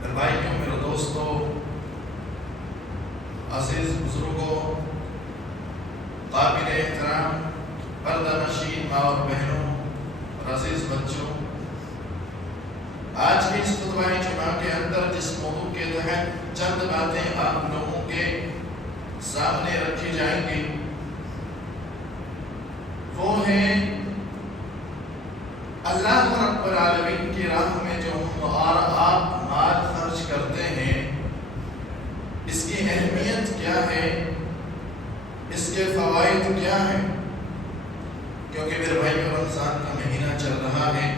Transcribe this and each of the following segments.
میرے بھائیوں، میرے دوستوں، عزیز بزرگوں، قابل احترام پردہ نشین ماں اور بہنوں اور عزیز بچوں، آج کی اس خطبہ جمعہ کے اندر جس موضوع کے تحت چند باتیں آپ لوگوں کے سامنے رکھی جائیں گی وہ ہے اللہ رب العالمین کی راہ میں جو ہم اور آپ مال خرچ کرتے ہیں، اس کی اہمیت کیا ہے، اس کے فوائد کیا ہیں۔ کیونکہ میرے بھائیوں، رمضان کا مہینہ چل رہا ہے،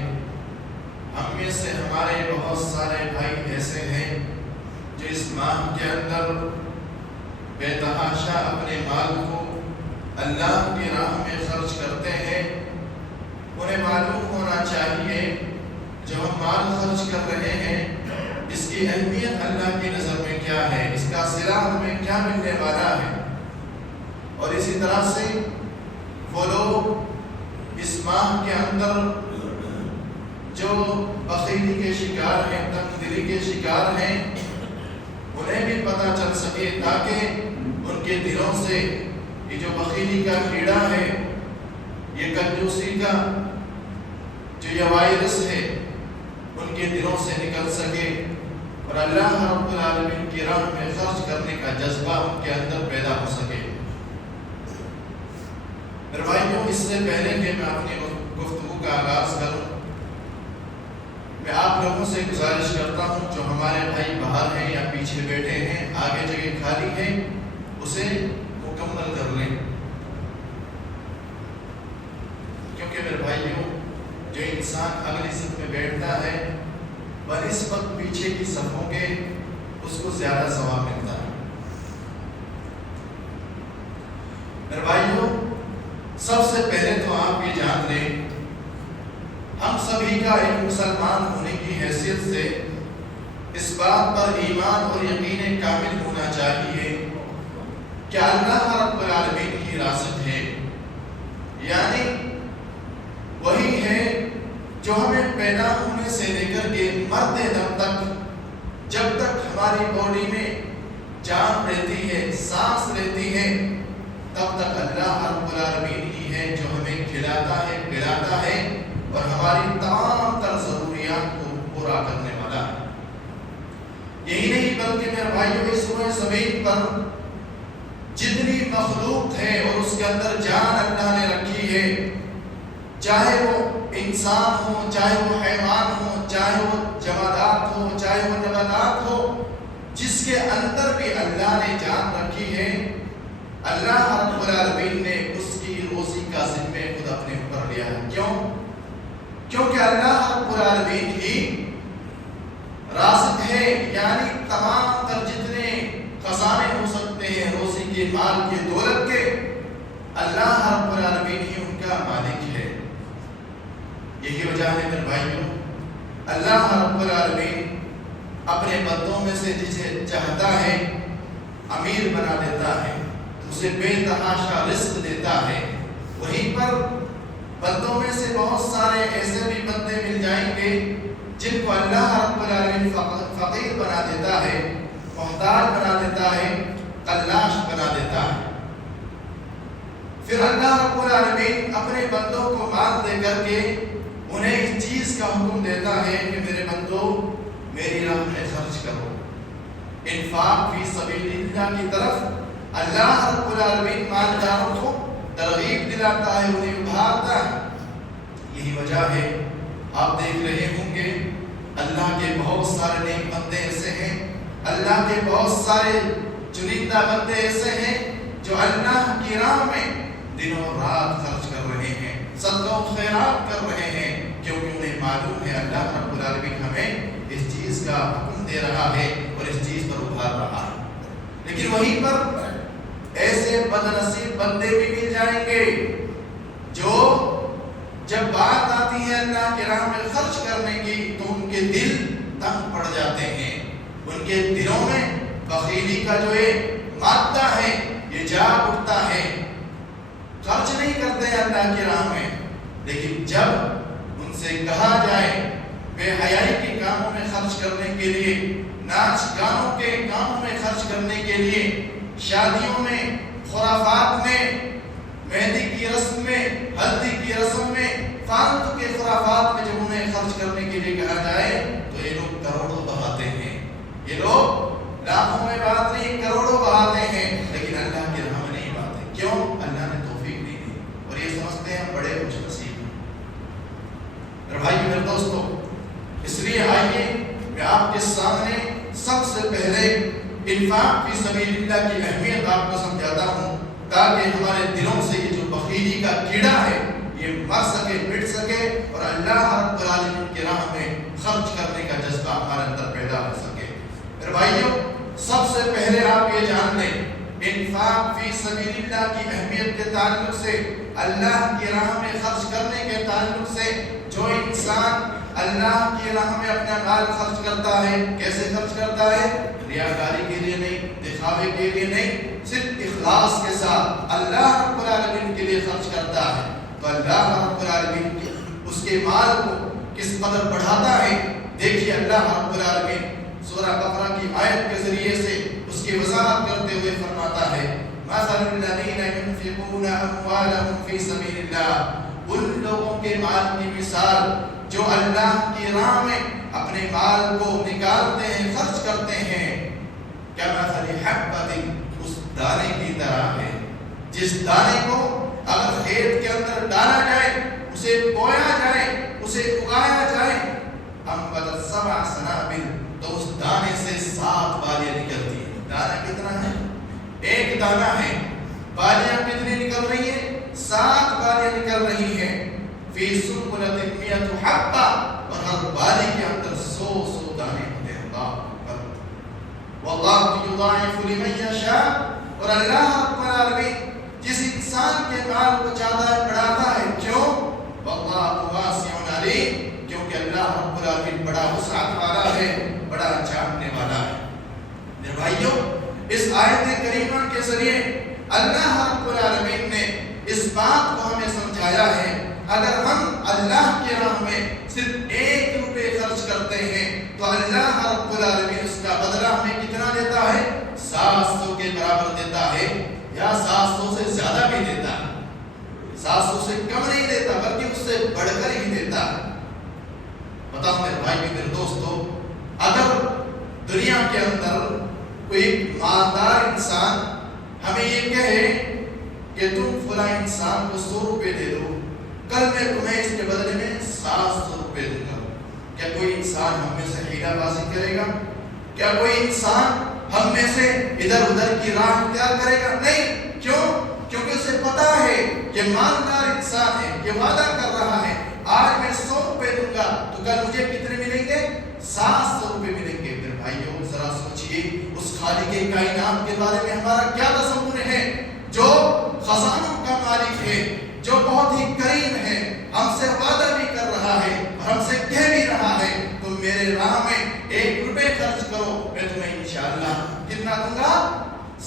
ہم میں سے ہمارے بہت سارے بھائی ایسے ہیں جو اس ماہ کے اندر بے تحاشا اپنے مال کو اللہ کی راہ میں خرچ کرتے ہیں۔ انہیں معلوم ہونا چاہیے جو ہم مال خرچ کر رہے ہیں، اس کی اہمیت اللہ کی نظر میں کیا ہے، اس کا صلہ ہمیں کیا ملنے والا ہے۔ اور اسی طرح سے وہ لوگ اس ماہ کے اندر جو بخیلی کے شکار ہیں، تنگ دلی کے شکار ہیں، انہیں بھی پتہ چل سکے تاکہ ان کے دلوں سے یہ جو بخیلی کا کیڑا ہے، یہ کنجوسی کا جو یہ وائرس ہے، ان کے دلوں سے نکل سکے اور اللہ رب العالمین کی راہ میں خرچ کرنے کا جذبہ ان کے اندر پیدا ہو سکے۔ میرے بھائیوں، اس سے پہلے کہ میں اپنی گفتگو کا آغاز کروں، میں آپ لوگوں سے گزارش کرتا ہوں جو ہمارے بھائی باہر ہیں یا پیچھے بیٹھے ہیں، آگے جگہ خالی ہے، اسے مکمل کر لیں۔ کیونکہ میرے بھائیوں، جو انسان اگلی صف میں بیٹھتا ہے بنسبت پیچھے کی صفوں کے اس کو زیادہ ثواب ملتا ہے۔ میرے بھائیوں، سب سے پہلے تو آپ یہ جان لیں، ہم سبھی کا ایک مسلمان ہونے کی حیثیت سے اس بات پر ایمان اور یقین کامل ہونا چاہیے کہ اللہ رب العالمین کی رازق ہے، یعنی وہی ہے جو ہمیں پیدا ہونے سے لے کر کے مرتے دم تک، جب تک ہماری باڈی میں جان رہتی ہے، سانس رہتی ہے، تب تک اللہ رب العالمین ہی ہے جو ہمیں کھلاتا ہے، پلاتا ہے اور ہماری تمام تر ضروریات کو پورا کرنے والا ہے۔ یہی نہیں بلکہ میرے بھائیوں، اس روئے زمین پر جتنی مخلوق ہے اور اس کے اندر جان اللہ نے رکھی ہے، چاہے وہ انسان ہو، چاہے وہ حیوان ہو، چاہے وہ جمادات ہو، چاہے وہ نباتات ہو، جس کے اندر بھی اللہ نے جان رکھی ہے، اللہ رب العالمین نے اس کی روزی کا ذمہ خود اپنے اوپر لیا ہے۔ کیوں؟ کیونکہ اللہ رب العالمین ہی رازق ہے، یعنی تمام تر جتنے خزانے ہو سکتے ہیں روزی کے، مال کے، دولت کے، اللہ رب العالمین ہی ان کا مالک ہے۔ یہی وجہ ہے میرے بھائیوں، اللہ رب العالمین اپنے بندوں میں سے جسے چاہتا ہے امیر بنا دیتا ہے، اسے بے تحاشا رزق دیتا ہے۔ وہیں پر بندوں میں سے بہت سارے ایسے بھی بندے مل جائیں گے جن کو اللہ رب العالمین فقیر بنا دیتا ہے، محتاج بنا دیتا ہے، قلاش بنا دیتا ہے۔ پھر اللہ رب العالمین اپنے بندوں کو مال دے کر کے انہیں اس چیز کا حکم دیتا ہے کہ میرے بندو میری راہ میں خرچ کرو۔ انفاق فی سبیل اللہ کی طرف اللہ رب العالمین مالداروں کو ترغیب دلاتا ہے، انہیں ابھارتا ہے۔ یہی وجہ ہے آپ دیکھ رہے ہوں گے اللہ کے بہت سارے نیک بندے ایسے ہیں، اللہ کے بہت سارے چنندہ بندے ایسے ہیں جو اللہ کی راہ میں دنوں رات خرچ کر رہے ہیں، صدقہ و خیرات کر رہے ہیں، کیونکہ انہیں معلوم ہے اللہ رب العالمین ہمیں اس چیز کا حکم دے رہا ہے اور اس چیز پر ابھار رہا ہے۔ لیکن وہیں پر ایسے بدنصیب بندے بھی مل جائیں گے جو جب بات آتی ہے اللہ کی راہ میں خرچ کرنے کی تو ان کے دل تنگ پڑ جاتے ہیں، ان کے دلوں میں بخیلی کا جو ایک مادہ ہے یہ جاگ اٹھتا ہے، خرچ نہیں کرتے ہیں اللہ کی راہ میں۔ لیکن جب ان سے کہا جائے بے حیائی کے کاموں میں خرچ کرنے کے لیے، ناچ گانوں کے کاموں میں خرچ کرنے کے لیے، شادیوں میں، خرافات میں، مہندی کی رسم میں، ہلدی کی رسم میں، فالتو کے خرافات میں جب انہیں خرچ کرنے کے لیے کہا جائے تو یہ لوگ کروڑوں بہاتے ہیں. یہ لوگ لاکھوں میں بات نہیں، کروڑوں بہاتے ہیں، لیکن اللہ کی راہ میں نہیں بہاتے. کیوں؟ اللہ نے توفیق نہیں دی اور یہ سمجھتے ہیں بڑے خوش نصیب ہیں. میرے بھائی میرے دوستو، اس لیے آئیے میں آپ کے سامنے سب سے پہلے انفاق فی سبیل اللہ کی اہمیت آپ کو سمجھاتا ہوں، تاکہ ہمارے دلوں سے یہ جو بخیلی کا کیڑا ہے یہ مر سکے، مٹ سکے، اور اللہ رب العالمین کی راہ میں خرچ کرنے کا جذبہ ہمارے اندر پیدا ہو سکے. میرے بھائیوں، سب سے پہلے آپ یہ جان لیں، انفاق فی سبیل اللہ کی اہمیت کے تعلق سے، اللہ کی راہ میں خرچ کرنے کے تعلق سے، جو انسان اللہ کی راہ میں اپنا مال خرچ کرتا ہے، کیسے خرچ کرتا ہے؟ ریاکاری کے لیے نہیں، دکھاوے کے لیے نہیں، صرف اخلاص کے ساتھ اللہ رب العالمین کے لیے خرچ کرتا ہے، تو اللہ رب العالمین اس کے مال کو کس قدر بڑھاتا ہے. دیکھیے اللہ رب العالمین سورہ بقرہ کی آیت کے ذریعے سے اس کی وضاحت کرتے ہوئے فرماتا ہے، مثل الذین ينفقون اموالهم فی سبیل اللہ، ان لوگوں کے مال کی مثال جو اللہ کی راہ میں اپنے مال کو نکالتے ہیں، خرچ کرتے ہیں، کمثل حبۃ، اس دانے کی طرح ہے، جس دانے کو اگر کھیت کے اندر ڈالا جائے، اسے بویا جائے، اسے اگایا جائے، انبتت سبع سنابل، تو اس دانے سے 7 بالیاں نکلتی ہیں. دانا کتنا ہے؟ ایک دانہ ہے، بالیاں کتنی نکل رہی ہیں؟ 7 بالیاں نکل رہی ہیں. فی سنبلۃ مئۃ حبۃ، اور ہر بالی کے اندر 100 دانے ہوتے ہیں. واللہ یضاعف لمن یشاء، اور اللہ رب العالمین جس انسان کے مال کو چاہتا ہے بڑھاتا ہے. کیوں؟ واللہ واسع علیم، کیونکہ اللہ رب العالمین بڑا وسعت والا ہے، بڑا جاننے والا ہے. میرے بھائیوں، اس آیت کریمہ کے ذریعے اللہ رب العالمین نے اس بات کو ہمیں سمجھایا ہے، اگر ہم اللہ کی راہ میں صرف 1 روپے خرچ کرتے ہیں تو اللہ رب العالمین اس کا بدلہ ہمیں کتنا دیتا ہے؟ 700 کے برابر دیتا ہے، یا 700 سے زیادہ بھی دیتا ہے. 700 سے کم نہیں دیتا، بلکہ اس سے بڑھ کر ہی دیتا ہے. بتاؤ میرے بھائی میرے دوستو، اگر دنیا کے اندر کوئی مالدار انسان ہمیں یہ کہے کہ تم فلاں انسان کو 100 روپے دے دو، کل میں تمہیں اس کے بدلے میں 700 روپے دوں گا، کیا کوئی انسان ہم میں سے ہیلا بازی کرے گا؟ کیا کوئی انسان ہم میں سے ادھر ادھر کی راہ اختیار کرے گا؟ نہیں. کیوں؟ کیونکہ اسے پتا ہے کہ مالدار انسان ہے، یہ وعدہ کر رہا ہے آج میں 100 روپے دوں گا تو کل مجھے کتنے ملیں گے؟ 700 روپے ملیں گے. پھر بھائیوں ذرا سوچئے اس خالق کائنات کے بارے میں ہمارا کیا تصور ہے، جو خزانوں کا مالک ہے، جو بہت ہی کریم ہے، ہم سے وعدہ بھی کر رہا ہے اور ہم سے کہہ بھی رہا ہے تم میرے راہ میں 1 روپے خرچ کرو، میں تمہیں انشاءاللہ کتنا دوں گا؟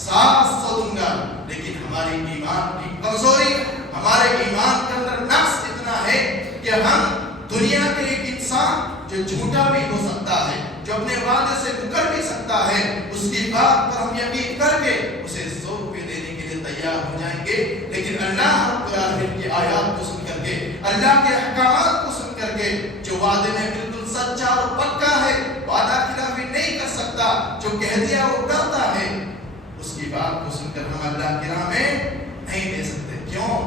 700 دوں گا. لیکن ہماری ایمان کی کمزوری، ہمارے ایمان کے اندر نقص اتنا ہے کہ ہم دنیا کے ایک انسان جو جھوٹا بھی ہو سکتا ہے، جو اپنے وعدے سے مکر بھی سکتا ہے، اس کی بات پر ہم یقین کر کے اسے 100 روپے دینے کے لیے تیار ہو جائیں گے. لیکن اللہ رب العالمین کی آیات کو سن کر کے، اللہ کے احکامات کو سن کر کے، جو وعدے میں بالکل سچا اور پکا ہے، وعدہ خلافی نہیں کر سکتا، جو کہہ دیا وہ کرتا ہے، اس کی بات کو سن کر ہم اللہ کی راہ میں نہیں دے سکتے. کیوں؟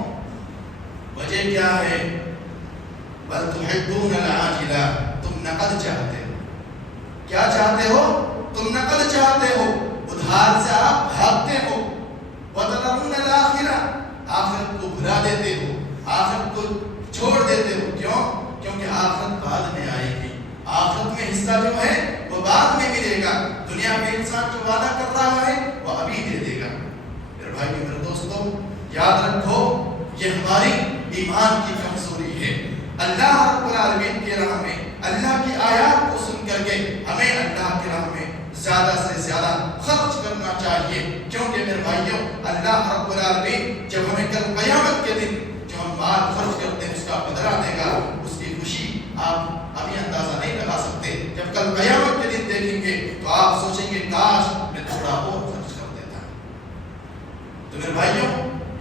وجہ کیا ہے؟ بل تحبون العاجلہ، تم نقد چاہتے ہو. کیا چاہتے ہو؟ تم نقد چاہتے ہو، ادھار سے آپ بھاگتے ہو. وتذرون الآخرہ، آخرت کو بھلا دیتے ہو، آخرت کو چھوڑ دیتے ہو. کیوں؟ کیونکہ آخرت بعد میں آئے گی، آخرت میں حصہ جو ہے وہ بعد میں ملے گا. دنیا میں انسان جو وعدہ کر رہا ہے وہ ابھی دے دے گا. میرے بھائی میرے دوستوں، یاد رکھو یہ ہماری ایمان کی کمزوری ہے. اللہ رب العالمین کی راہ میں اللہ کی آیات کو سن کر کے ہمیں اللہ کی راہ میں زیادہ سے زیادہ خرچ کرنا چاہیے. کیونکہ میرے بھائیوں، اللہ رب العالمین جب ہمیں کل قیامت کے دن جو ہم مال خرچ کرتے ہیں اس کا بدلہ دے گا، اس کی خوشی آپ ابھی اندازہ نہیں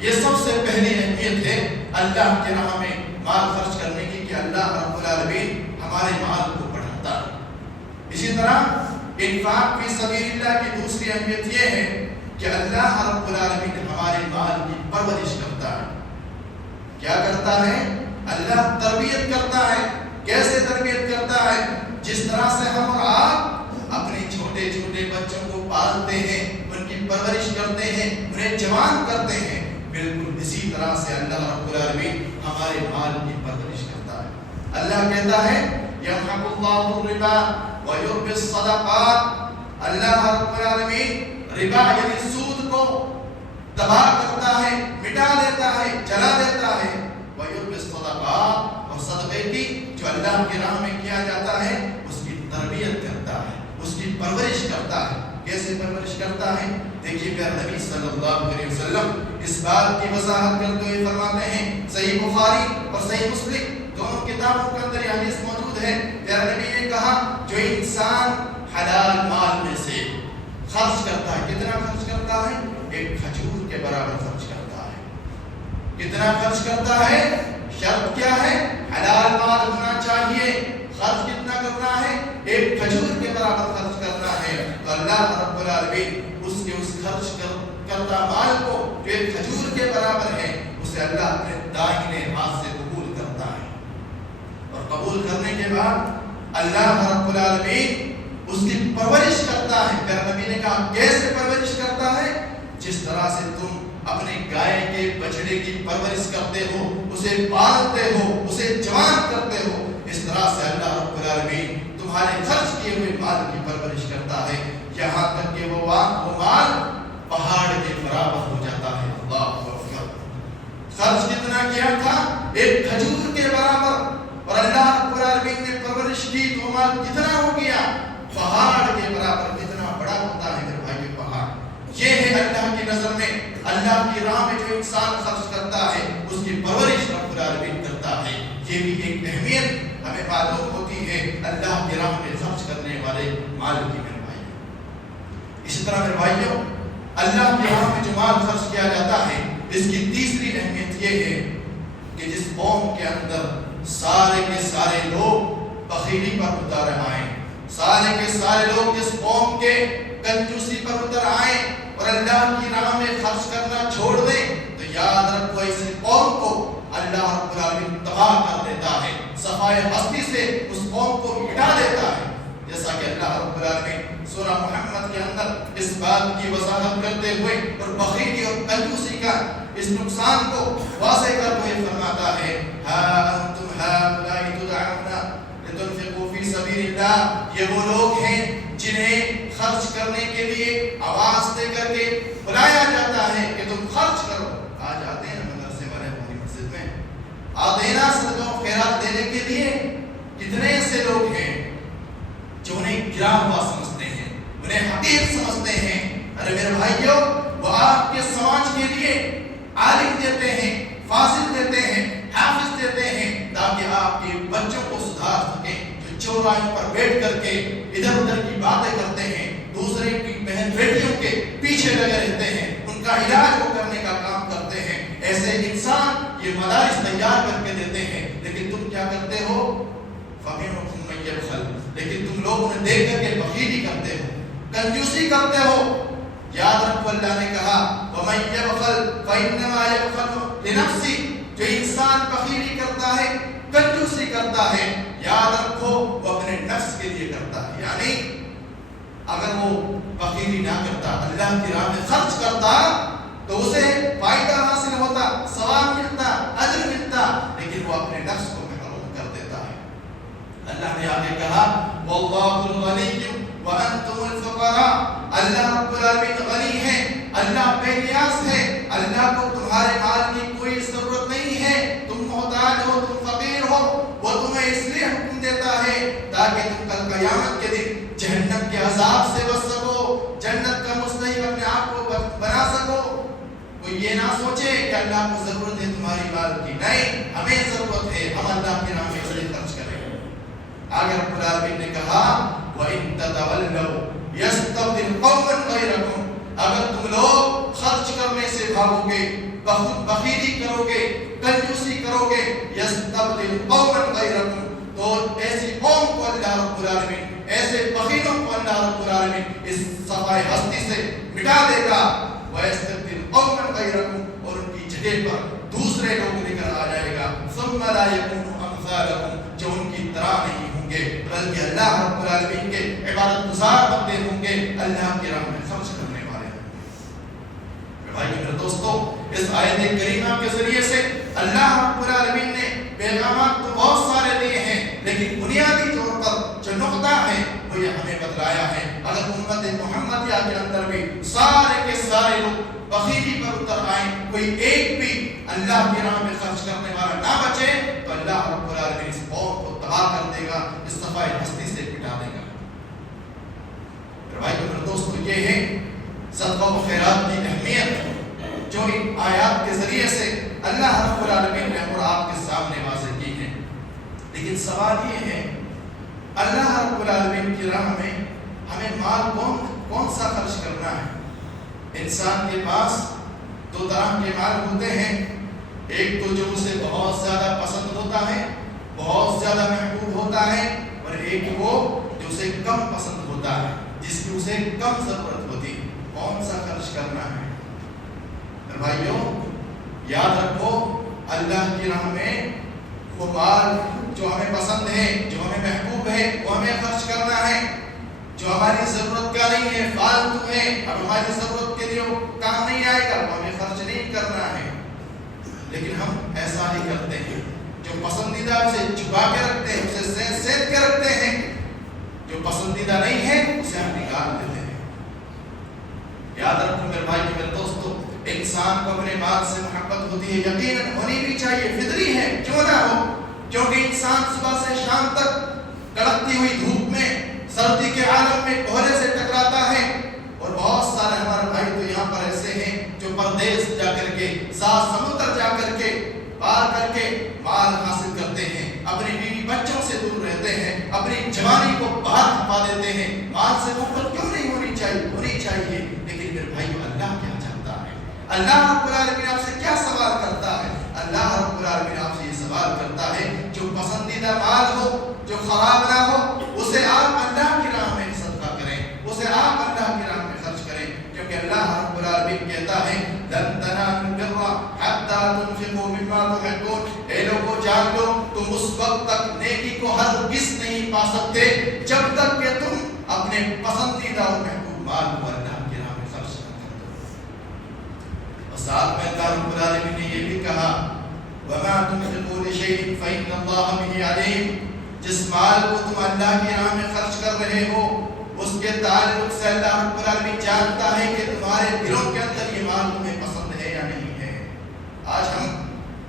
یہ سب سے پہلی اہمیت ہے اللہ کے راہ میں مال خرچ کرنے کی کہ اللہ رب العالمین ہمارے مال کو بڑھاتا ہے۔ اسی طرح انفاق فی سبیل اللہ کی دوسری اہمیت یہ ہے کہ اللہ رب العالمین ہمارے مال کی پرورش کرتا ہے۔ کیا کرتا ہے؟ اللہ تربیت کرتا ہے۔ کیسے تربیت کرتا ہے؟ جس طرح سے ہم اور آپ اپنے چھوٹے چھوٹے بچوں کو پالتے ہیں، ان کی پرورش کرتے ہیں، انہیں جوان کرتے ہیں، بالکل اسی طرح سے اللہ رب العالمین ہمارے مال کی پرورش کرتا ہے۔ اللہ کہتا ہے یمحق اللہ الربا ویربی الصدقات، اللہ رب العالمین ربا یعنی سود کو تباہ کرتا ہے، مٹا دیتا ہے، جلا دیتا ہے، ویربی الصدقات، اور صدقے کی جو اللہ کی راہ میں کیا جاتا ہے اس کی تربیت کرتا ہے، اس کی پرورش کرتا ہے۔ کیسے پرورش کرتا ہے؟ دیکھیے پیارے نبی صلی اللہ علیہ وسلم اس بات کی وضاحت کرتے ہوئے فرماتے ہیں، صحیح بخاری اور صحیح مسلم دونوں کتابوں کے اندر یہ حدیث موجود ہے۔ پیارے نبی نے کہا جو انسان حلال مال میں سے خرچ کرتا ہے، کتنا خرچ کرتا ہے؟ ایک کھجور کے برابر خرچ کرتا ہے۔ کتنا خرچ کرتا ہے؟ شرط کیا ہے؟ حلال مال ہونا چاہیے۔ خرچ کتنا کرنا ہے؟ ایک کھجور کے برابر خرچ کرنا ہے۔ تو اللہ رب العالمین اس کے اس خرچ کرتا مال کو جو ایک کھجور کے برابر ہے اسے اللہ اپنے دائنے ہاتھ سے قبول کرتا ہے، اور قبول کرنے کے بعد اللہ رب العالمین اس کی پرورش کرتا ہے۔ پیارے نبی نے کہا کیسے پرورش کرتا ہے؟ جس طرح سے تم اپنے گائے کے بچڑے کی پرورش کرتے ہو، اسے پالتے ہو، اسے جوان کرتے ہو، اس طرح سے اللہ رب العالمین تمہارے خرچ کیے ہوئے مال کی پرورش کرتا ہے، یہاں تک کہ وہ مال پہاڑ کے برابر ہو جاتا ہے۔ اللہ اکبر! خرچ کتنا کیا تھا؟ ایک کھجور کے برابر، اور اللہ رب العالمین نے پرورش کی تو مال کتنا ہو گیا؟ پہاڑ کے برابر۔ کتنا بڑا ہوتا ہے میرے بھائی پہاڑ! یہ ہے اللہ کی نظر میں، اللہ کی راہ میں جو انسان خرچ کرتا ہے اس کی پرورش رب العالمین کرتا ہے۔ یہ بھی ایک اہمیت ہمیں معلوم ہوتی ہے اللہ کی راہ میں خرچ کرنے والے مال کی میرے بھائی۔ اسی طرح میرے بھائیوں اللہ کی راہ میں جو مال خرچ کیا جاتا ہے اس کی تیسری اہمیت یہ ہے کہ جس قوم کے اندر سارے کے سارے لوگ بخیلی پر اتر آئیں، سارے کے سارے لوگ جس قوم کے کنجوسی پر اتر آئیں اور اللہ کی راہ میں خرچ کرنا چھوڑ دیں، تو یاد رکھو ایسی قوم کو اللہ رب العالمین تباہ کر دیتا ہے، صفائے ہستی سے اس قوم کو مٹا دیتا ہے۔ جیسا کہ اللہ رب العالمین سورہ محمد کے اندر اس بات کی وضاحت کرتے ہوئے اور بخیلی اور کنجوسی کا اس نقصان کو واضح کرتے ہوئے فرماتا ہے، ہا انتم ہؤلاء تدعون لتنفقوا فی سبیل اللہ، یہ وہ لوگ ہیں جنہیں خرچ کرنے کے لیے آواز دے کر کے بلایا جاتا ہے کہ تم خرچ کرو۔ آج آتے ہیں مدرسے والے ہماری مسجد میں، آتے ہیں نا صدقہ و خیرات دینے کے لیے، کتنے ایسے لوگ ہیں جو انہیں گرا ہوا سمجھتے ہیں، انہیں حقیر سمجھتے ہیں۔ ارے میرے بھائیوں، وہ آپ کے سماج کے لیے عالم دیتے ہیں، فاضل دیتے ہیں، حافظ دیتے ہیں تاکہ آپ کے بچوں کو سدھار سکیں، جو چوراہوں پر بیٹھ کر کے ادھر ادھر کی باتیں کرتے ہیں، دوسرے کی بہن بیٹیوں کے پیچھے لگے رہتے ہیں، ان کا علاج وہ کرنے کا کام کرتے ہیں۔ ایسے انسان یہ مدارس تیار کر کے دیتے ہیں، لیکن تم کیا کرتے ہو؟ فَمِنْهُمْ مَن يَبْخَلُ، لیکن تم لوگ انہیں دیکھ کر کے بخیلی کرتے ہو، کنجوسی کرتے ہو۔ یاد رکھو اللہ نے کہا وَمَن يَبْخَلْ فَإِنَّمَا يَبْخَلُ لِنَفْسِهِ، جو انسان بخیلی کرتا ہے، کنجوسی کرتا ہے، یاد رکھو وہ اپنے نفس کے لیے کرتا ہے۔ یعنی اگر وہ بخیلی نہ کرتا، اللہ کی راہ میں خرچ کرتا تو اسے فائدہ حاصل ہوتا، ثواب ملتا، اجر ملتا، لیکن وہ اپنے نفس کو محروم کر دیتا ہے۔ اللہ نے آگے کہا وَاللَّهُ الْغَنِيُّ وَأَنْتُمُ الْفُقَرَاءُ، اللہ رب العالمین غنی ہے، اللہ بے نیاز ہے، اللہ کو تمہارے مال کی کوئی ضرورت نہیں ہے، تم محتاج ہو، تم فقیر ہو، وہ تمہیں اس لیے حکم دیتا ہے تاکہ تم کل قیامت کے دن جہنم کے عذاب سے بچ سکو، جنت کا مستحق اپنے آپ کو بنا سکو۔ کوئی یہ نہ سوچے کہ اللہ کو ضرورت ہے تمہاری مال کی، نہیں، ہمیں ضرورت ہے، ہم اللہ کے نام میں اس لیے خرچ کریں۔ آگے رب العالمین نے کہا وَإِن تَتَوَلَّوْا يَسْتَبْدِلْ قَوْمًا غَيْرَكُمْ، اگر تم لوگ خرچ کرنے سے بھاگو گے بخیلی کرو گے، کنجوسی کرو گے، یستبدل قوما غیرکم، تو ایسی قوم کو اللہ رب العالمین، ایسے بخیلوں کو اللہ رب العالمین اس صفائے ہستی سے مٹا دے گا، ویستبدل قوما غیرکم، اور ان کی جگہ پر دوسرے لوگ لے کر آ جائے گا، ثم لا یکونوا امثالکم، جو ان کی طرح نہیں ہوں گے، بلکہ اللہ رب العالمین کے عبادت گزار بندے ہوں گے، اللہ کی راہ میں خرچ کرنے والے ہوں گے۔ بھائی میرے دوستو، اس آیت کریمہ کے ذریعے سے اللہ رب العالمین نے پیغامات تو بہت سارے دیے ہیں، لیکن بنیادی طور پر جو نقطہ ہے وہ یہ ہمیں بتلایا ہے، اگر امت محمدیہ کے اندر بھی سارے کے سارے لوگ بخیلی پر اتر آئیں، کوئی ایک بھی اللہ کی راہ میں خرچ کرنے والا نہ بچے، تو اللہ رب العالمین اس قوم کو تباہ کر دے گا، اس صفائے ہستی سے مٹا دے گا۔ بھائی میرے دوستو، یہ ہے صدقہ و خیرات کی اہمیت جو ان آیات کے ذریعے سے اللہ رب العالمین نے اور آپ کے سامنے واضح کی ہے۔ لیکن سوال یہ ہے، اللہ رب العالمین کی راہ میں ہمیں مال کون سا خرچ کرنا ہے؟ انسان کے پاس دو طرح کے مال ہوتے ہیں، ایک تو جو اسے بہت زیادہ پسند ہوتا ہے، بہت زیادہ محبوب ہوتا ہے، اور ایک وہ جو اسے کم پسند ہوتا ہے، جس کی اسے کم ضرورت ہوتی ہے۔ کون سا خرچ کرنا ہے؟ بھائیوں یاد رکھو، اللہ کی راہ میں وہ مال جو ہمیں پسند ہے، جو ہمیں محبوب ہے، وہ ہمیں خرچ کرنا ہے۔ جو ہماری ضرورت کا نہیں ہے، فالتو ہے، اب ہماری ضرورت کے لیے کام نہیں آئے گا، وہ ہمیں خرچ نہیں کرنا ہے۔ لیکن ہم ایسا ہی کرتے ہیں، جو پسندیدہ اسے چھپا کے رکھتے ہیں، اسے سید کے رکھتے ہیں، جو پسندیدہ نہیں ہے اسے ہم نکال دیتے ہیں۔ یاد رکھو میرے بھائی میرے دوستو، انسان کو اپنے مال سے محبت ہوتی ہے، یقیناً ہونی بھی چاہیے، فطری ہے، کیوں نہ ہو، کیونکہ انسان صبح سے شام تک کڑکتی ہوئی دھوپ میں، سردی کے عالم میں کوہرے سے ٹکراتا ہے، اور بہت سارے ہمارے بھائی تو یہاں پر ایسے ہیں جو پردیس جا کر کے، سات سمندر جا کر کے، پار کر کے مال حاصل کرتے ہیں، اپنی بیوی بچوں سے دور رہتے ہیں، اپنی جوانی کو باہر کھپا دیتے ہیں۔ مال سے محبت کیوں نہیں ہونی چاہیے؟ ہونی چاہیے، لیکن میرے بھائیو اللہ کیا چاہتا ہے؟ اللہ رب العالمین آپ سے کیا سوال کرتا ہے؟ اللہ رب العالمین آپ سے یہ سوال کرتا ہے، جو پسندیدہ مال ہو، جو خراب نہ ہو، اسے آپ اللہ کی راہ میں صدقہ کریں، اسے آپ اللہ کی راہ میں خرچ کریں، کیونکہ اللہ رب العالمین کہتا ہے لن تنالوا البر حتى تنفقوا مما تحبون، اے لوگوں جان لو تم اس وقت تک نیکی کو ہرگز نہیں پا سکتے جب تک کہ تم اپنے پسندیدہ اور محبوب مال کو اللہ کی راہ میں خرچ نہ کر دو۔ اور ساتھ میں اللہ رب العالمین نے یہ بھی کہا وما تنفقوا لشيء فإن الله به عليم، جس مال کو تم اللہ کی راہ میں خرچ کر رہے ہو اس کے تعلق سے اللہ رب العالمین جانتا ہے کہ تمہارے دلوں کے اندر یہ مال تمہیں پسند ہے یا نہیں ہے۔ آج ہم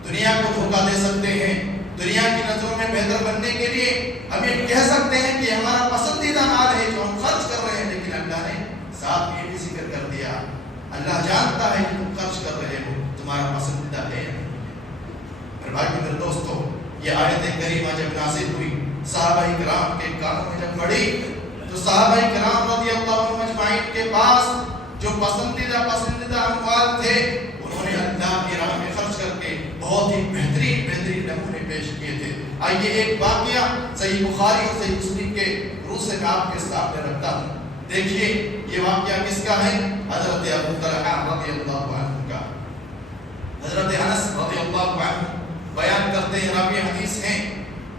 دنیا کو دھوکہ دے سکتے ہیں، دنیا کی نظروں میں بہتر بننے کے لیے ہم یہ کہہ سکتے ہیں کہ ہمارا پسندیدہ مال ہے جو ہم خرچ کر رہے ہیں، لیکن اللہ نے ساتھ یہ بھی ذکر کر دیا اللہ جانتا ہے کہ تم خرچ کر رہے ہو تمہارا پسندیدہ ہے یا نہیں ہے۔ میرے بھائی میرے دوستو، یہ آیت کریمہ جب نازل ہوئی، صحابہ کرام کے کانوں میں جب پڑی، تو صحابہ کرام رضی اللہ عنہم اجمعین کے پاس جو پسندیدہ اموال تھے، انہوں نے اللہ کی راہ میں خرچ کر کے بہت ہی بہترین نمونے پیش کیے تھے۔ آئیے ایک واقعہ صحیح بخاری اور صحیح مسلم کے روح سے میں آپ کے سامنے رکھتا ہوں۔ دیکھیے یہ واقعہ کس کا ہے؟ حضرت ابو طلحہ رضی اللہ عنہ کا۔ حضرت انس رضی اللہ عنہ بیان کرتے ہیں، راوی حدیث ہیں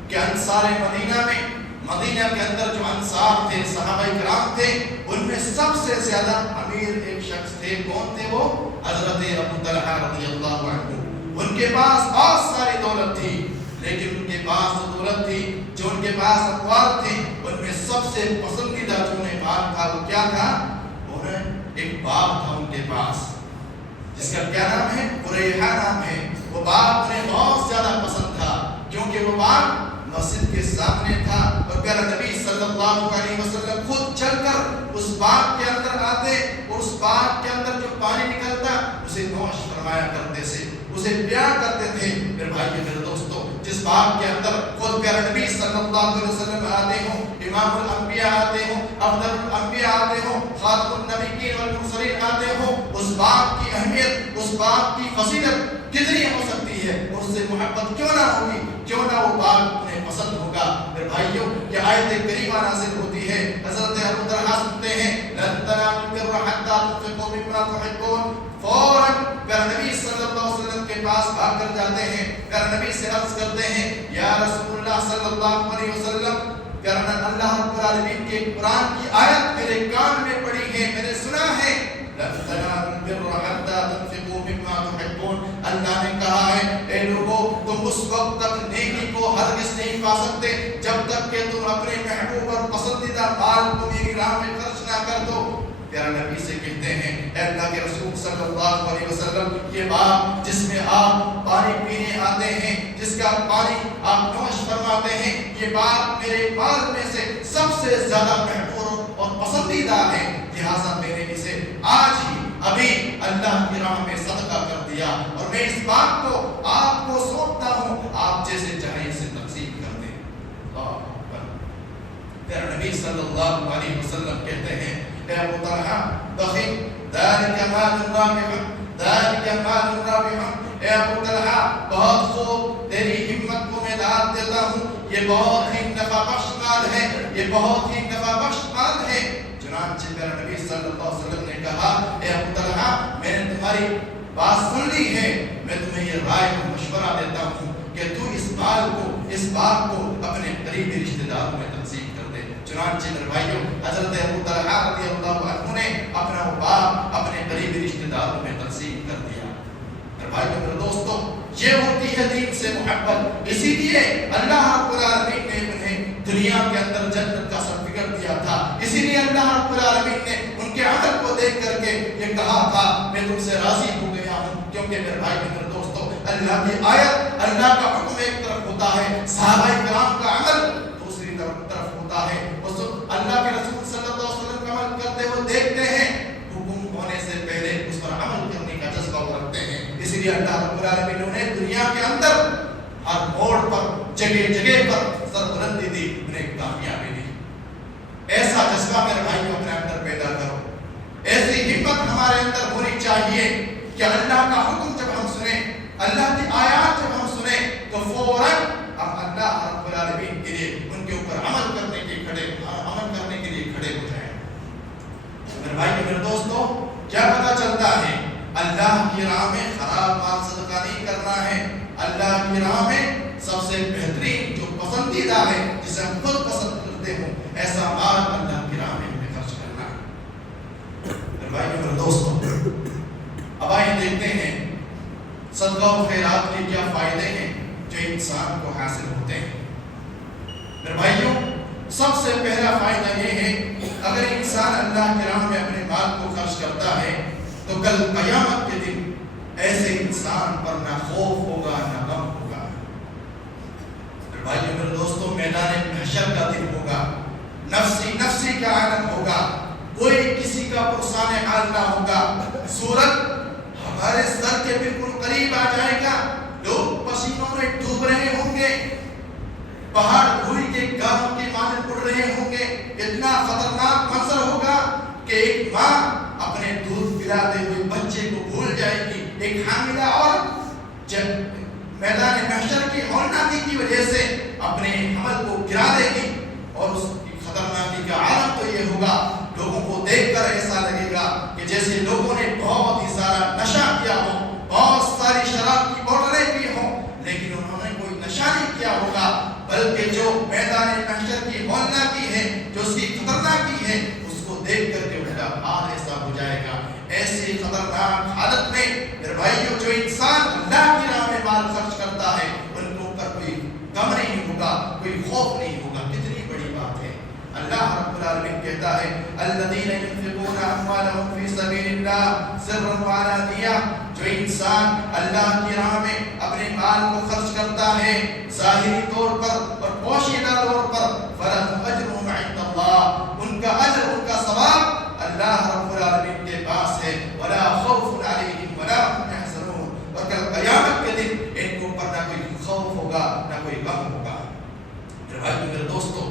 کہ انصار مدینہ کے اندر جو انصار تھے، صحابہ کرام تھے، ان میں سب سے زیادہ امیر ایک شخص تھے۔ کون تھے وہ؟ حضرت ابو طلحہ رضی اللہ عنہ۔ ان کے پاس بہت ساری دولت تھی، لیکن ان کے پاس جو دولت تھی، جو ان کے پاس اموال تھی، ان میں سب سے پسندیدہ جو انہیں مال تھا وہ کیا تھا؟ انہیں ایک باغ تھا ان کے پاس، جس کا کیا نام ہے؟ قریحہ نام ہے۔ وہ باغ انہیں بہت زیادہ پسند تھا، کیونکہ وہ باغ مسجد کے سامنے تھا، اور پیارا نبی صلی اللہ علیہ وسلم خود چل کر اس باغ کے اندر آتے، اور اس باغ کے اندر جو پانی نکلتا اسے نوش فرمایا کرتے سے، اسے پیا کرتے تھے۔ میرے بھائی میرے دوستو، جس باغ کے اندر خود پیارا نبی صلی اللہ علیہ وسلم آتے ہوں، امام الانبیاء آتے ہوں، افضل الانبیاء آتے ہوں، خاتم النبیین والمرسلین آتے ہوں، اس باغ کی اہمیت، اس باپ کی فضیلت کتنی ہو سکتی ہے، اس سے محبت کیوں نہ ہوگی، کیوں نہ وہ باپ انہیں پسند ہوگا۔ پھر بھائیوں یہ آیت کریمہ نازل ہوتی ہے، حضرت ابو طلحہ سنتے ہیں لن تنالوا البر حتى تنفقوا مما تحبون، فوراً پیارے نبی صلی اللہ علیہ وسلم کے پاس بھاگ کر جاتے ہیں، پیارے نبی سے عرض کرتے ہیں یا رسول اللہ صلی اللہ علیہ وسلم، پیارے اللہ رب العالمین کے قرآن کی آیت میرے کان میں پڑی ہے، میں نے سنا ہے لن تنالوا البر حتى تنفقوا مما تحبون، اللہ نے کہا ہے اے لوگو تم اس وقت تک نیکی کو ہرگز نہیں پا سکتے جب تک کہ تم اپنے محبوب اور پسندیدہ مال کو میری راہ میں خرچ نہ کر دو۔ پیارے نبی سے کہتے ہیں اے اللہ کے رسول صلی اللہ علیہ وسلم، یہ باغ جس میں آپ پانی پینے آتے ہیں، جس کا پانی آپ نوش فرماتے ہیں، یہ باغ میرے مال میں سے سب سے زیادہ محبوب اور پسندیدہ ہے، لہٰذا میں نے اسے آج ہی ابھی اللہ کی راہ میں صدقہ کر دیا اور میں اس باغ کو آپ کو سونپتا ہوں، آپ جیسے چاہیں اسے تقسیم کر دیں۔ اللہ اکبر۔ پیارے نبی صلی اللہ علیہ وسلم کہتے ہیں اے ابو طلحہ بخل ذلك مال رابح، ذلك مال رابح، اے ابو طلحہ بہت خوب، تیری ہمت کو میں داد دیتا ہوں، یہ بہت ہی نفع بخش مال ہے، یہ بہت ہی نفع بخش مال ہے۔ چنانچہ پیارے نبی صلی اللہ علیہ وسلم نے کہا اے ابو طلحہ میں نے تمہاری بات سن لی ہے، میں تمہیں یہ رائے اور مشورہ دیتا ہوں کہ تو اس مال کو، اس باغ کو اپنے قریبی رشتہ داروں میں تقسیم کر دے۔ چنانچہ میرے بھائیوں حضرت ابو طلحہ رضی اللہ عنہ نے اپنا وہ باغ اپنے قریبی رشتہ داروں میں تقسیم کر دیا۔ میرے بھائیوں میرے دوستوں یہ ہوتی ہے دین سے محبت، اسی لیے اللہ رب العالمین نے انہیں دنیا کے اندر جنت کا سرٹیفکیٹ دیا تھا، اسی لیے اللہ رب العالمین نے ان کے عمل کو دیکھ کر کے یہ کہا تھا میں تم سے راضی ہو گیا ہوں، کیونکہ میرے بھائی میرے دوستوں اللہ کی آیت، اللہ کا حکم ایک طرف ہوتا ہے، صحابہ کرام کا عمل دوسری طرف ہوتا ہے، اللہ کے رسول صلی اللہ علیہ وسلم کا عمل کرتے ہوئے دیکھتے ہیں، حکم ہونے سے پہلے اس پر عمل کرنے کا جذبہ وہ رکھتے ہیں، اس لیے اللہ رب العالمین نے دنیا کے اندر ہر موڑ پر جگہ جگہ پر سربلندی دی، انہیں کامیابی دی۔ ایسا جذبہ میرے بھائیوں اپنے اندر پیدا کرو، ایسی ہمت ہمارے اندر ہونی چاہیے کہ اللہ کا حکم جب ہم سنیں، اللہ کی آیات جب ہم سنیں تو فوراً ہم اللہ رب العالمین کے لیے ان کے اوپر عمل کرنے کے لیے کھڑے ہو جائیں۔ میرے بھائی میرے دوستوں کیا پتہ چلتا ہے اللہ کی راہ میں خراب مال صدقہ نہیں کرنا ہے، اللہ کی راہ میں سب سے بہترین جو پسندیدہ ہے جسے ہم خود پسند کرتے ہوں ایسا مال اللہ کی راہ میں ہمیں خرچ کرنا ہے۔ میرے بھائی میرے دوستوں اب آئیے دیکھتے ہیں صدقہ و خیرات کے کیا فائدے ہیں جو انسان کو حاصل ہوتے ہیں۔ میرے بھائیوں سب سے پہلا فائدہ یہ ہے اگر انسان اللہ کی راہ میں اپنے مال کو خرچ کرتا ہے تو کل قیامت کے دن ایسے انسان پر نہ خوف ہوگا نہ غم ہوگا۔ میرے بھائیوں میرے دوستوں میدان محشر کا دن ہوگا، نفسی نفسی کا عالم ہوگا، کوئی کسی کا پرسان حال نہ ہوگا، سورج ہمارے سر کے بالکل قریب آ جائے گا، لوگ پسینوں میں ڈوب رہے ہوں گے، پہاڑ دھوئی کے گاہوں کے مانند اڑ رہے ہوں گے، اتنا خطرناک منظر ہوگا کہ ایک ماں اپنے دودھ پلاتے ہوئے بچے کو بھول جائے گی، ایک حاملہ عورت جب میدان محشر کی ہولناکی کی وجہ سے اپنے حمل کو گرا دے گی، اور اس کی خطرناکی کا عالم تو یہ ہوگا لوگوں کو دیکھ کر ایسا لگے گا کہ جیسے لوگوں نے بہت ہی سارا نشہ کیا ہو، بہت ساری شراب کی بوتلیں پی ہوں، لیکن انہوں نے کوئی نشہ نہیں کیا ہوگا، بلکہ جو میدان محشر کی ہولناکی ہے، جو اس کی خطرناکی ہے، اس کو دیکھ کر کے ان کا حال ایسا ہو جائے گا۔ ایسی خطرناک حالت میں میرے بھائیوں جو انسان اللہ کی راہ میں مال خرچ کرتا ہے ان کے اوپر کوئی غم نہیں ہوگا، کوئی خوف نہیں ہوگا۔ کتنی بڑی بات ہے، اللہ رب العالمین کہتا ہے الذین ينفقون اموالهم فی سبیل اللہ سرا وعلانیہ، جو انسان اللہ کی راہ میں اپنے مال کو خرچ کرتا ہے ظاہری طور پر اور پوشیدہ طور پر، فلہم اجرہم عند اللہ، ان کا اجر ان کا ثواب اللہ رب العالمین کے پاس ہے، ولا خوف علیہم ولا هم يحزنون، اور کل قیامت کے دن ان کو پر نہ کوئی خوف ہوگا نہ کوئی غم ہوگا۔ میرے بھائی میرے دوستوں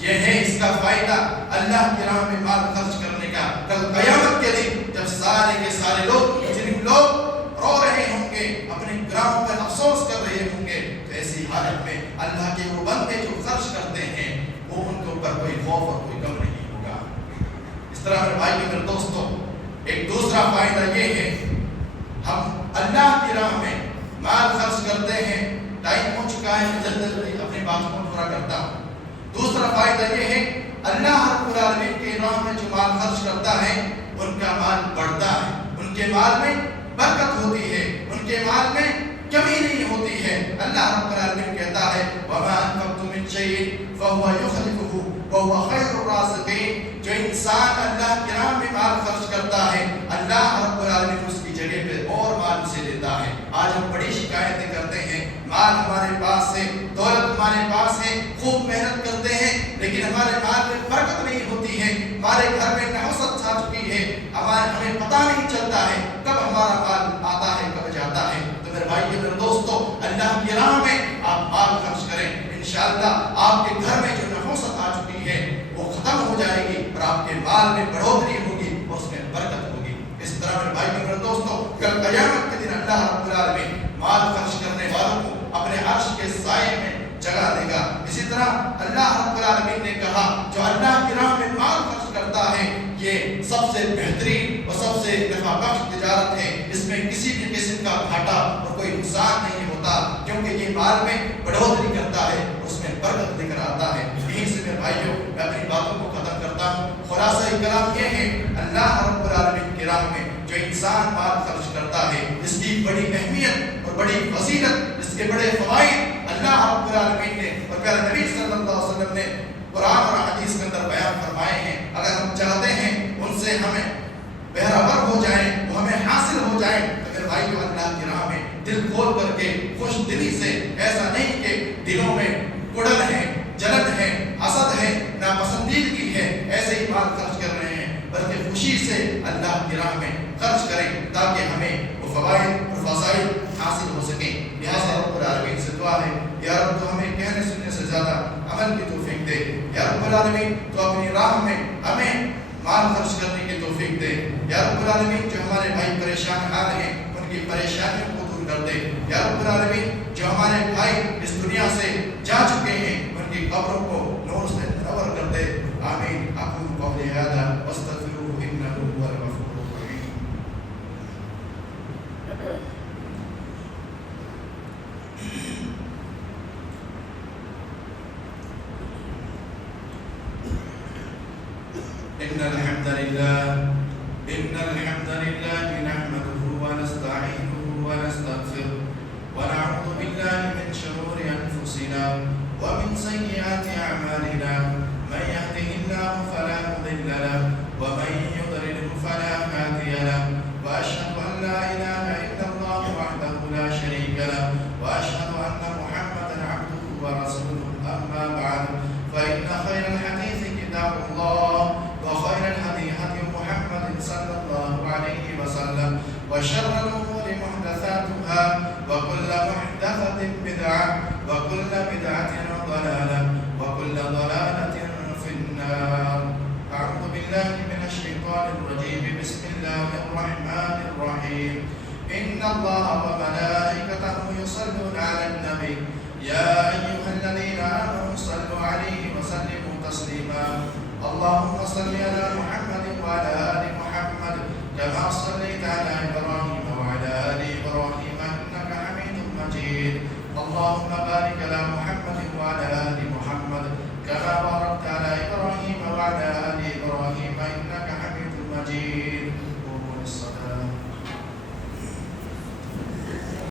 یہ ہے اس کا فائدہ اللہ کی راہ میں مال خرچ کرنے کا، کل قیامت کے دن جب سارے کے سارے لوگ جن لوگ خوف اور کوئی غم نہیں ہوگا۔ اس طرح میرے بھائی میرے دوستوں، ایک دوسرا فائدہ یہ ہے، ہم اللہ کی راہ میں مال خرچ کرتے ہیں۔ ٹائم ہو چکا ہے، جلدی اپنی بات کو پورا کرتا ہوں۔ دوسرا فائدہ یہ ہے، اللہ رب العالمین کی راہ میں جو مال خرچ کرتا ہے ان کا مال بڑھتا ہے، ان کے مال میں برکت ہوتی ہے، ان کے مال میں کمی نہیں ہوتی ہے۔ اللہ رب العالمین کہتا ہے وَمَا أَنفَقْتُم مِّن شَيْءٍ فَهُوَ يُخْلِفُهُ وَهُوَ خَيْرُ الرَّازِقِينَ۔ جو انسان اللہ کی راہ میں مال خرچ کرتا ہے، اللہ رب العالمین اس کی جگہ پہ اور مال اسے دیتا ہے۔ آج ہم بڑی شکایتیں کرتے ہیں، مال ہمارے پاس ہے، دولت ہمارے پاس ہے، خوب محنت کرتے ہیں، لیکن ہمارے مال میں برکت نہیں ہوتی ہے، ہمارے گھر میں نحوست چھا چکی ہے، ہمیں پتہ نہیں چلتا ہے کب ہمارا مال آتا ہے کب جاتا ہے۔ تو میرے بھائی میرے دوستو، اللہ کی راہ میں آپ مال خرچ کریں، انشاءاللہ آپ کے گھر میں جو نحوست آ چکی ہے وہ ختم ہو جائے گی اور آپ کے مال میں بڑھوتری ہوگی اور اس میں برکت ہوگی۔ اس طرح میرے بھائی میرے دوستو، کل قیامت کے دن اللہ رب العالمین مال خرچ کرنے والوں کو اپنے عرش کے سائے میں جگہ دے گا۔ اسی طرح اللہ رب العالمین نے کہا جو اللہ کی راہ میں مال خرچ کرتا ہے یہ سب سے بہترین اور سب سے نفع بخش تجارت ہے، اس میں کسی بھی قسم کا گھاٹا اور کوئی نقصان نہیں ہوتا، کیونکہ یہ مال میں بڑھوتری کرتا ہے، اس میں برکت لے کر آتا ہے۔ یہیں سے میرے بھائیوں میں اپنی باتوں کو ختم کرتا ہوں۔ خلاصہ کلام یہ ہے، اللہ رب العالمین کی راہ میں جو انسان مال خرچ کرتا ہے اس کی بڑی اہمیت اور بڑی فضیلت، اس کے بڑے فوائد اللہ رب العالمین نے اور پیارے نبی صلی اللہ علیہ وسلم نے قرآن اور حدیث کے اندر بیان فرمائے ہیں۔ اگر ہم چاہتے ہیں ان سے ہمیں بہرور ہو جائیں، وہ ہمیں حاصل ہو جائیں، تو میرے بھائی اللہ کی راہ میں دل کھول کر کے خوش دلی سے، ایسا نہیں کہ دلوں میں کڑن ہے، جلن ہے، حسد ہے، ناپسندیدگی ہے، ایسے ہی مال خرچ کر رہے ہیں، بلکہ خوشی سے اللہ کی راہ میں خرچ کریں تاکہ ہمیں وہ فوائد اور فضائل حاصل ہو سکیں۔ لہٰذا رب العالمین سے دعا ہے، یا رب تو ہمیں کہنے سننے سے زیادہ عمل کی توفیق دے۔ یا رب العالمین تو اپنی راہ میں ہمیں مال خرچ کرنے کی توفیق دے۔ یا رب العالمین جو ہمارے بھائی پریشان حال ہیں ان کی پریشانیوں کو دور کر دے۔ یا رب العالمین جو ہمارے بھائی اس دنیا سے جا چکے ہیں ان کی قبروں کو نور سے منور کر دے۔ آمین۔ اقول قولی ھذا واستغفروہ انہ هو الغفور الرحیم۔ إن الحمد لله نحمده ونستعينه ونستغفره ونعوذ بالله من شرور أنفسنا ومن سيئات أعمالنا، من يهده الله فلا مضل له ومن يضلله فلا هادي له، وأشهد أن لا إله إلا الله وحده لا شريك له، وأشهد أن محمدا عبده ورسوله، أما بعد فإن خير الحديث كتاب الله، وخير الهدي هدي محمد صلى الله عليه وسلم، وشر الأمور محدثاتها، وكل محدثة بدعة، وكل بدعة ضلالة، وكل ضلالة في النار۔ أعوذ بالله من الشيطان الرجيم، بسم الله الرحمن الرحيم۔ إن الله وملائكته يصلون على النبي، يا أيها الذين آمنوا صلوا عليه وسلموا تسليما۔ اللهم صل على محمد